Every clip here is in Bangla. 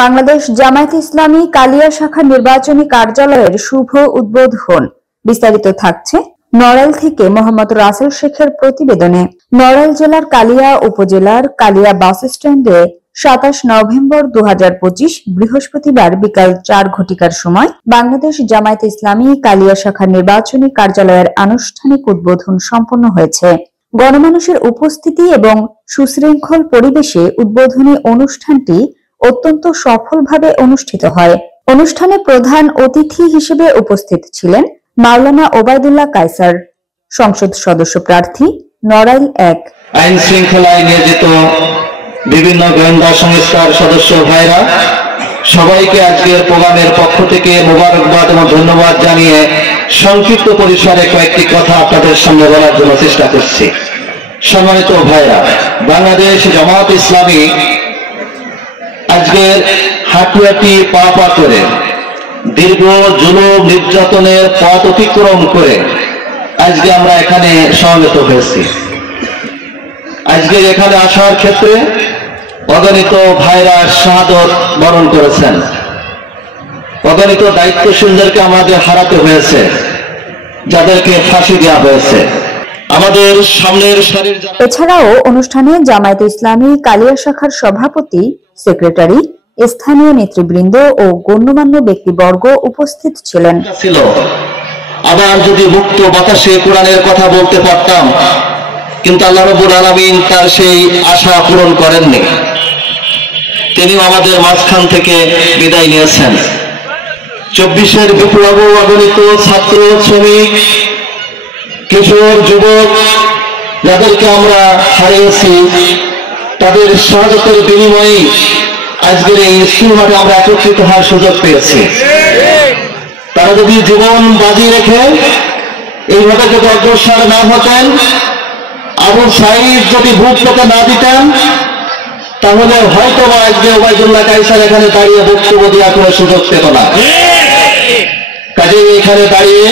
বাংলাদেশ জামায়াত ইসলামী কালিয়া শাখা নির্বাচনী কার্যালয়ের শুভ উদ্বোধন। বিস্তারিত থাকছে নড়াইল থেকে মোহাম্মদ রাসেল শেখের প্রতিবেদনে। নড়াইল জেলার কালিয়া উপজেলার কালিয়া বাস স্ট্যান্ডে 27 নভেম্বর 2025 বৃহস্পতিবার বিকাল 4 ঘটিকার সময় বাংলাদেশ জামায়াত ইসলামী কালিয়া শাখা নির্বাচনী কার্যালয়ের আনুষ্ঠানিক উদ্বোধন সম্পন্ন হয়েছে। গণমানুষের উপস্থিতি এবং সুশৃঙ্খল পরিবেশে উদ্বোধনী অনুষ্ঠানটি অত্যন্ত সফলভাবে অনুষ্ঠিত হয়। অনুষ্ঠানে প্রধান অতিথি হিসেবে উপস্থিত ছিলেন মাওলানা ওবায়দুল্লাহ কায়সার, সংসদ সদস্য প্রার্থী নড়াইল 1। আইন শৃঙ্খলায় নিয়োজিত বিভিন্ন গোয়েন্দা সংস্থার সদস্য ভাইরা, সবাইকে আজকের প্রোগ্রামের পক্ষ থেকে মোবারকবাদ এবং ধন্যবাদ জানিয়ে সংক্ষিপ্ত পরিসরে কয়েকটি কথা আপনাদের সামনে বলার জন্য চেষ্টা করছি। সম্মানিত ভাইরা, বাংলাদেশ জামায়াত ইসলামী আজকের হাঁটুয়াটি পা পা করে দীর্ঘ জুলুম নির্যাতনের পথ অতিক্রম করে আজকে আমরা এখানে সমবেত হয়েছি। আজকে এখানে আসার ক্ষেত্রে অগণিত ভাইরা শাহাদত বরণ করেছেন, অগণিত দায়িত্বশীলদেরকে আমাদের হারাতে হয়েছে, যাদেরকে ফাঁসি দেওয়া হয়েছে। আমাদের সামনের সারির এছাড়াও অনুষ্ঠানে জামায়াত ইসলামী কালিয়া শাখার সভাপতি, সেক্রেটারি, স্থানীয় নেতৃবৃন্দ ও গণ্যমান্য ব্যক্তিবর্গ উপস্থিত ছিলেন। আবার যদি মুক্ত বাতাসে কোরআনের কথা বলতে পারতাম, কিন্তু আল্লাহ রাব্বুল আলামিন তার সেই আশা পূরণ করেননি। তিনিও আমাদের মাঝখান থেকে বিদায় নিয়েছেন। 24-এর বিপ্লব অগণিত ছাত্র, শ্রমিক, কিশোর, যুবক যাদেরকে আমরা হারিয়েছি, তাদের শাহাদাতের বিনিময়ে আজকের এই স্কুল মাঠে আমরা একত্রিত হওয়ার সুযোগ পেয়েছি। তারা যদি জীবন বাজি রেখে এইভাবে যদি অগ্রসর না হতেন, আবু সাঈদ যদি ভোট পেতে না দিতেন, তাহলে হয়তো বা আজকে ওবায়দুল্লাহ কায়সার এখানে দাঁড়িয়ে বক্তব্য দেওয়ার কোনো সুযোগ পেত না। কাজেই এখানে দাঁড়িয়ে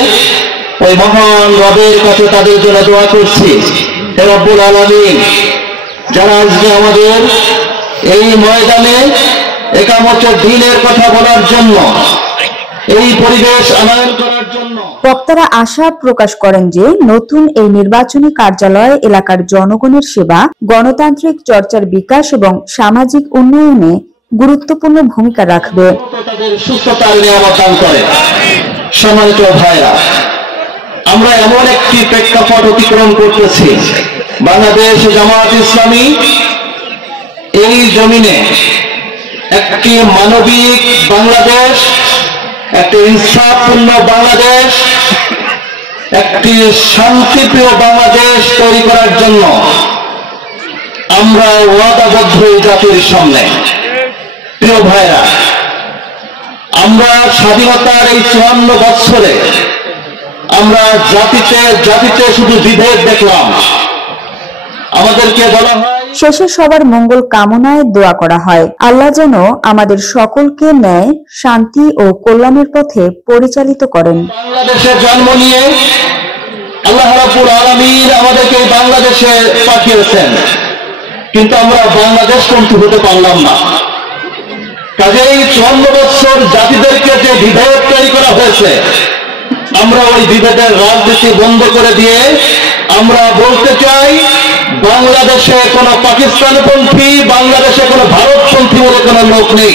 ওই মহান রবের কাছে তাদের জন্য দোয়া করছি, হে রব্বুল আলামিন, যারা আজকে আমাদের এই ময়দানে একামতের দ্বীনের কথা বলার জন্য, এই পরিবেশ আনয়ন করার জন্য। বক্তারা আশা প্রকাশ করেন যে নতুন এই নির্বাচনী কার্যালয় এলাকার জনগণের সেবা, গণতান্ত্রিক চর্চার বিকাশ এবং সামাজিক উন্নয়নে গুরুত্বপূর্ণ ভূমিকা রাখবে। তাদের সুস্থতার নিয়ামত দান করে। সম্মানিত ভাইরা, আমরা এমন একটি প্রেক্ষাপট অতিক্রম করতেছি, বাংলাদেশ জামায়াত ইসলামী এই জমিনে একটি মানবিক বাংলাদেশ, একটি ইনসাফপূর্ণ বাংলাদেশ, একটি শান্তিপ্রিয় বাংলাদেশ তৈরি করার জন্য আমরা ওয়াদাবদ্ধ এই জাতির সামনে। প্রিয় ভাইরা, আমরা স্বাধীনতার এই 54 বৎসরে আমরা জাতিতে শুধু বিভেদ দেখলাম। আমাদেরকে বলা হয়, শেষে সবার মঙ্গল কামনায় দোয়া করা হয়, আল্লাহ যেন আমাদের সকলকে ন্যায়, শান্তি ও কল্যাণের পথে পরিচালিত করেন। বাংলাদেশে জন্ম নিয়ে আল্লাহ রাব্বুল আলামিন আমাদেরকে বাংলাদেশে পাঠিয়েছেন, কিন্তু আমরা বাংলাদেশপন্থী হতে পারলাম না। কাজেই 54 বছর জাতিদেরকে যে বিভেদ তৈরি করা হয়েছে, আমরা ওই বিভেদের রাজনীতি বন্ধ করে দিয়ে আমরা বলতে চাই, বাংলাদেশে কোনো পাকিস্তানপন্থী, বাংলাদেশে কোনো ভারতপন্থী বলে কোনো লোক নেই।